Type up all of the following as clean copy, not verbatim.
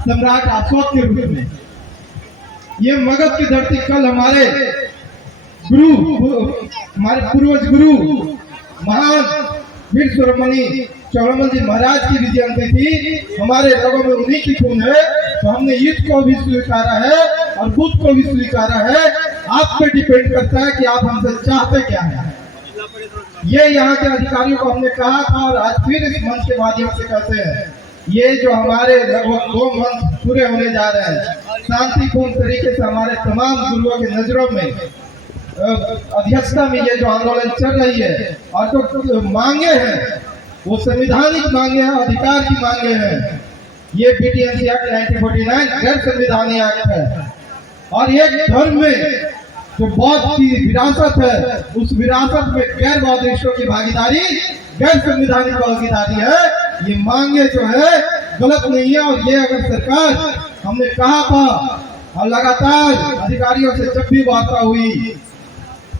सम्राट अशोक के रूप में। ये मगध की धरती कल हमारे पूर्वज गुरु महान वीर शिरोमणि चौड़ामल जी महाराज की भी जयंती थी। हमारे रगों में उन्हीं की खून है, तो हमने युद्ध को भी स्वीकारा है और बुद्ध को भी स्वीकारा है। आप पे डिपेंड करता है कि आप हमसे चाहते क्या है। ये यहाँ के अधिकारियों को हमने कहा था और आज फिर इस मंच के माध्यम से कहते हैं, ये जो हमारे लगभग 2 मंथ पूरे होने जा रहे हैं, शांतिपूर्ण तरीके से हमारे तमाम गुरुओं की नजरों में अध्यक्षता में ये जो आंदोलन चल रही है और जो मांगे हैं वो संवैधानिक मांगे हैं, अधिकार की मांगे हैं। ये बीटीएमसी एक्ट 1949 गैर संवैधानिक एक्ट है और एक धर्म में जो बौद्ध की विरासत है, उस विरासत में गैर बौद्धिस्टों की भागीदारी गैर संवैधानिक भागीदारी है। ये मांगे जो है गलत नहीं है और ये अगर सरकार, हमने कहा था और लगातार अधिकारियों से जब भी वार्ता हुई,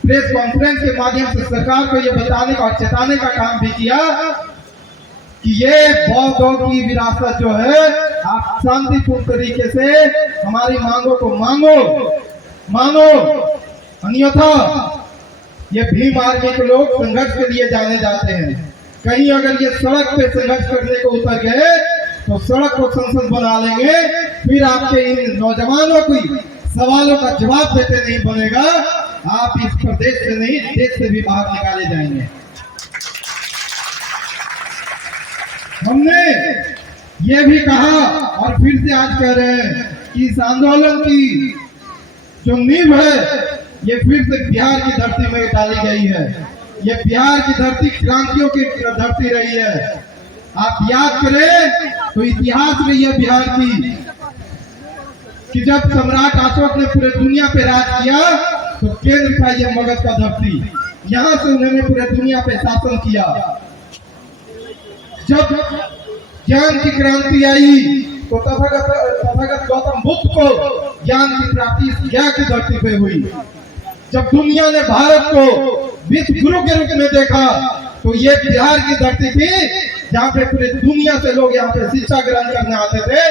प्रेस कॉन्फ्रेंस के माध्यम से सरकार को ये बताने का और चेताने का काम भी किया कि ये बौद्धों की विरासत जो है आप शांतिपूर्ण तरीके से हमारी मांगों को मानो, अन्यथा ये भीम आर्मी के लोग संघर्ष के लिए जाने जाते हैं। कहीं अगर ये सड़क पे संघर्ष करने को उतर गए तो सड़क को संसद बना लेंगे, फिर आपके इन नौजवानों को सवालों का जवाब देते नहीं बनेगा। आप इस प्रदेश से नहीं, देश से भी बाहर निकाले जाएंगे। हमने ये भी कहा और फिर से आज कह रहे हैं कि इस आंदोलन की जो नींव है ये फिर से बिहार की धरती में डाली गई है। ये बिहार की धरती क्रांतियों की धरती रही है। आप याद करें तो इतिहास में यह बिहार की कि जब सम्राट अशोक ने पूरे दुनिया पे राज किया तो केंद्र था ये मगध का धरती, यहाँ से उन्होंने पूरे दुनिया पे शासन किया। जब ज्ञान की क्रांति आई तो तथागत गौतम बुद्ध को ज्ञान की प्राप्ति इस गया की धरती पे हुई। जब दुनिया ने भारत को विश्व गुरु के रूप में देखा तो ये बिहार की धरती थी जहाँ पे पूरे दुनिया से लोग यहाँ पे शिक्षा ग्रहण करने आते थे।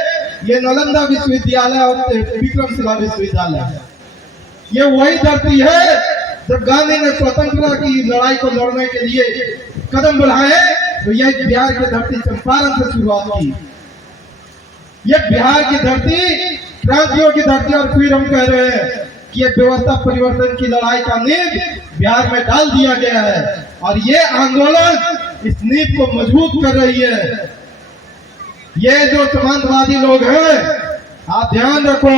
ये नालंदा विश्वविद्यालय और विक्रमशिला विश्वविद्यालय, ये वही धरती है जब गांधी ने स्वतंत्रता की लड़ाई को लड़ने के लिए कदम बढ़ाए तो यह बिहार की धरती चंपारण से शुरुआत की। ये बिहार की धरती क्रांतियों की धरती और फिर हम कह रहे हैं कि ये व्यवस्था परिवर्तन की लड़ाई का नींव बिहार में डाल दिया गया है और ये आंदोलन इस नींव को मजबूत कर रही है। ये जो समाजवादी लोग हैं, आप ध्यान रखो,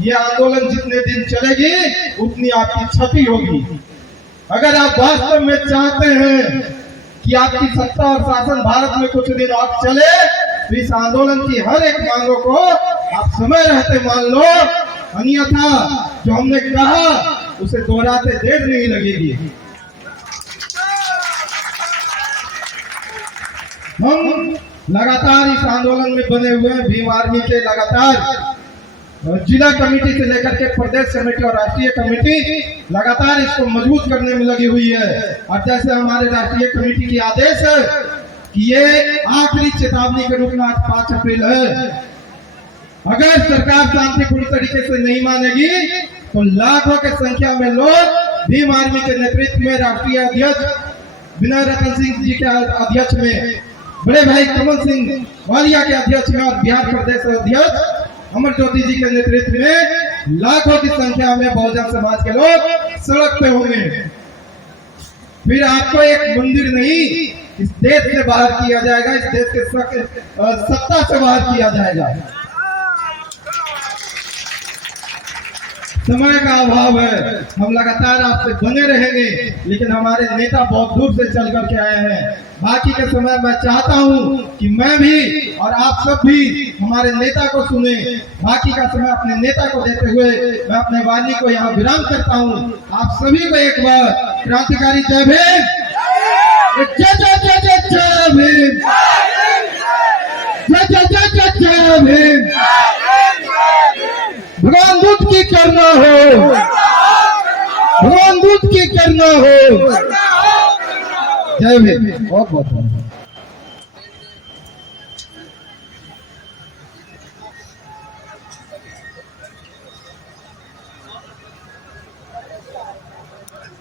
ये आंदोलन जितने दिन चलेगी उतनी आपकी क्षति होगी। अगर आप वास्तव में चाहते हैं कि आपकी सत्ता और शासन भारत में कुछ दिन और चले तो इस आंदोलन की हर एक मांगों को आप समय रहते मान लो, अन्यथा जो हमने कहा उसे दोहराते देर नहीं लगेगी। हम लगातार इस आंदोलन में बने हुए हैं। भीम आर्मी के लगातार जिला कमेटी से लेकर के प्रदेश कमेटी और राष्ट्रीय कमेटी लगातार इसको मजबूत करने में लगी हुई है। और जैसे हमारे राष्ट्रीय कमेटी की आदेश है कि ये आखिरी चेतावनी के रूप में आज 5 अप्रैल है, अगर सरकार शांतिपूर्ण तरीके से नहीं मानेगी तो लाखों की संख्या में लोग भीम आर्मी के नेतृत्व में राष्ट्रीय अध्यक्ष विनय रतन सिंह जी के अध्यक्ष में, बड़े भाई कमल सिंह वालिया के अध्यक्ष में और बिहार प्रदेश अध्यक्ष अमर ज्योति जी के नेतृत्व में लाखों की संख्या में बहुजन समाज के लोग सड़क पे होंगे। फिर आपको एक मंदिर नहीं, इस देश से बाहर किया जाएगा, इस देश के सत्ता से बाहर किया जाएगा। समय का अभाव है, हम लगातार आपसे बने रहेंगे, लेकिन हमारे नेता बहुत दूर से चल करके आए हैं। बाकी के समय मैं चाहता हूं कि मैं भी और आप सब भी हमारे नेता को सुने। बाकी का समय अपने नेता को देते हुए मैं अपने वाणी को यहाँ विराम करता हूं। आप सभी को एक बार क्रांतिकारी जय भीम, जय जय जय जय जय भीम, जय जय जय जय जय भीम। भगवान बुद्ध की करना हो, भगवान बुद्ध की करना हो। जय भीम। बहुत बहुत